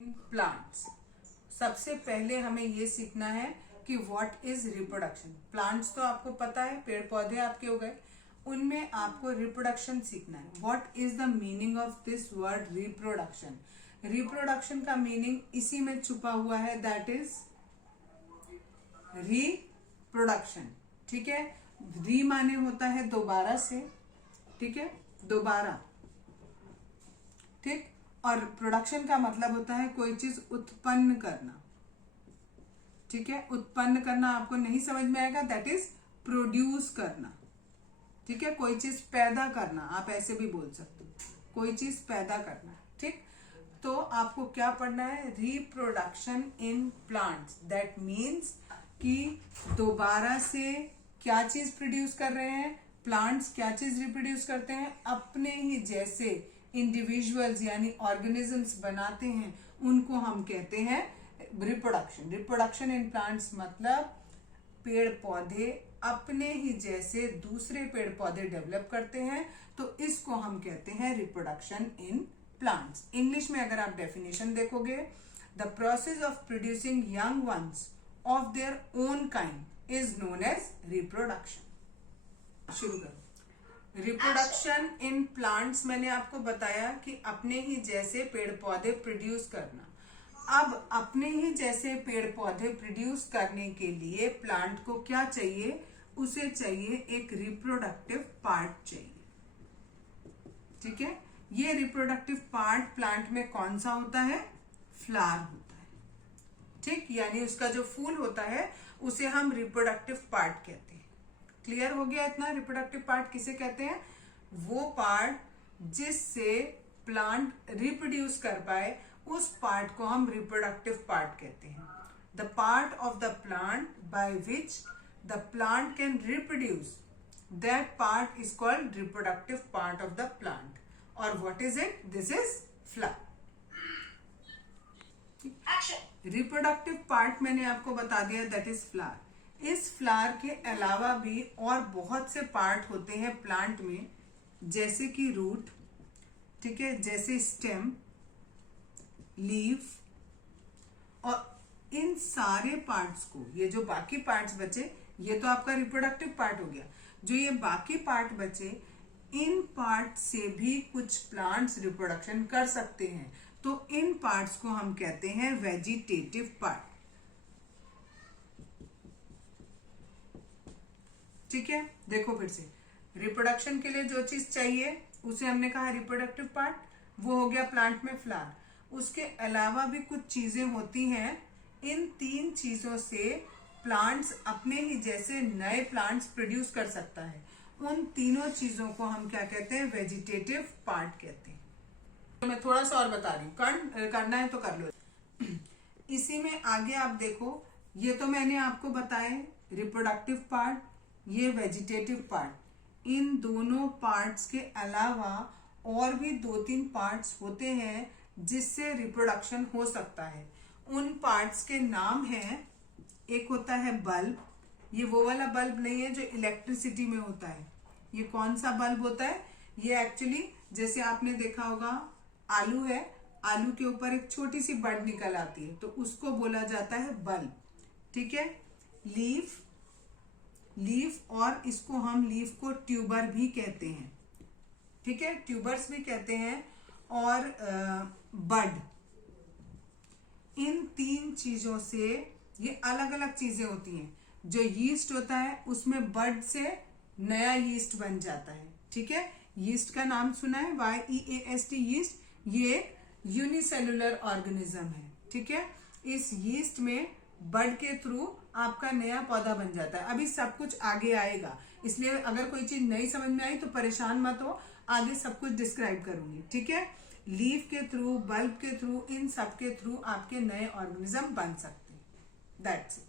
Plants. सबसे पहले हमें ये सीखना है कि व्हाट इज रिप्रोडक्शन। प्लांट्स तो आपको पता है, पेड़ पौधे आपके हो गए, उनमें आपको रिप्रोडक्शन सीखना है। What is the meaning of this word reproduction. Reproduction का मीनिंग इसी में छुपा हुआ है, दैट इज रिप्रोडक्शन। ठीक है, री माने होता है दोबारा से, ठीक है, दोबारा, ठीक। और प्रोडक्शन का मतलब होता है कोई चीज उत्पन्न करना, ठीक है। उत्पन्न करना आपको नहीं समझ में आएगा, दैट इज प्रोड्यूस करना, ठीक है। कोई चीज पैदा करना, आप ऐसे भी बोल सकते हो, कोई चीज पैदा करना, ठीक। तो आपको क्या पढ़ना है, reproduction in plants. That means कि दोबारा से क्या चीज प्रोड्यूस कर रहे हैं प्लांट्स, क्या चीज रिप्रोड्यूस करते हैं, अपने ही जैसे इंडिविजुअल्स यानी ऑर्गेनिजम्स बनाते हैं, उनको हम कहते हैं रिप्रोडक्शन। रिप्रोडक्शन इन प्लांट्स मतलब पेड़ पौधे अपने ही जैसे दूसरे पेड़ पौधे डेवलप करते हैं, तो इसको हम कहते हैं रिप्रोडक्शन इन प्लांट्स। इंग्लिश में अगर आप डेफिनेशन देखोगे, the process of producing young ones of their own kind is known as reproduction. शुरू करो। रिप्रोडक्शन इन प्लांट्स मैंने आपको बताया कि अपने ही जैसे पेड़ पौधे प्रोड्यूस करना। अब अपने ही जैसे पेड़ पौधे प्रोड्यूस करने के लिए प्लांट को क्या चाहिए, उसे चाहिए एक रिप्रोडक्टिव पार्ट चाहिए, ठीक है। ये रिप्रोडक्टिव पार्ट प्लांट में कौन सा होता है, फ्लावर होता है, ठीक। यानी उसका जो फूल होता है उसे हम रिप्रोडक्टिव पार्ट कहते हैं। क्लियर हो गया इतना। रिप्रोडक्टिव पार्ट किसे कहते हैं, वो पार्ट जिससे प्लांट रिप्रोड्यूस कर पाए, उस पार्ट को हम रिप्रोडक्टिव पार्ट कहते हैं। The part of the plant by which the plant can reproduce, that part is called reproductive part of the plant. और what is it, this is flower. Reproductive part मैंने आपको बता दिया, that is flower. इस flower के अलावा भी और बहुत से पार्ट होते हैं प्लांट में, जैसे कि रूट, ठीक है, जैसे स्टेम, लीफ, और इन सारे पार्ट्स को, ये जो बाकी पार्ट्स बचे, ये तो आपका रिप्रोडक्टिव पार्ट हो गया। जो ये बाकी पार्ट बचे, इन पार्ट से भी कुछ प्लांट्स रिप्रोडक्शन कर सकते हैं, तो इन पार्ट्स को हम कहते हैं वेजिटेटिव पार्ट, ठीक है। देखो फिर से, रिप्रोडक्शन के लिए जो चीज चाहिए उसे हमने कहा रिप्रोडक्टिव पार्ट, वो हो गया प्लांट में फ्लावर। उसके अलावा भी कुछ चीजें होती हैं, इन तीन चीजों से प्लांट्स अपने ही जैसे नए प्लांट्स प्रोड्यूस कर सकता है। उन तीनों चीजों को हम क्या कहते हैं, वेजिटेटिव पार्ट कहते हैं। तो मैं थोड़ा सा और बता रही हूँ, करना है तो कर लो। इसी में आगे आप देखो, ये तो मैंने आपको बताए रिप्रोडक्टिव पार्ट, ये वेजिटेटिव पार्ट। इन दोनों पार्ट्स के अलावा और भी दो तीन पार्ट्स होते हैं जिससे रिप्रोडक्शन हो सकता है। उन पार्ट्स के नाम हैं, एक होता है बल्ब, ये वो वाला बल्ब नहीं है जो इलेक्ट्रिसिटी में होता है। ये कौन सा बल्ब होता है, ये एक्चुअली जैसे आपने देखा होगा आलू है, आलू के ऊपर एक छोटी सी बड निकल आती है, तो उसको बोला जाता है बल्ब, ठीक है। लीफ, लीफ, और इसको हम लीफ को ट्यूबर भी कहते हैं, ठीक है, ट्यूबर्स भी कहते हैं। और बड, इन तीन चीजों से, ये अलग अलग चीजें होती हैं। जो यीस्ट होता है उसमें बड से नया यीस्ट बन जाता है, ठीक है। यीस्ट का नाम सुना है, YEAST यीस्ट, ये एक यूनिसेलुलर ऑर्गेनिज्म है, ठीक है। इस यीस्ट में बड के थ्रू आपका नया पौधा बन जाता है। अभी सब कुछ आगे आएगा, इसलिए अगर कोई चीज नहीं समझ में आई तो परेशान मत हो, आगे सब कुछ डिस्क्राइब करूंगी, ठीक है। लीफ के थ्रू, बल्ब के थ्रू, इन सब के थ्रू आपके नए ऑर्गेनिज्म बन सकते हैं, दैट्स इट।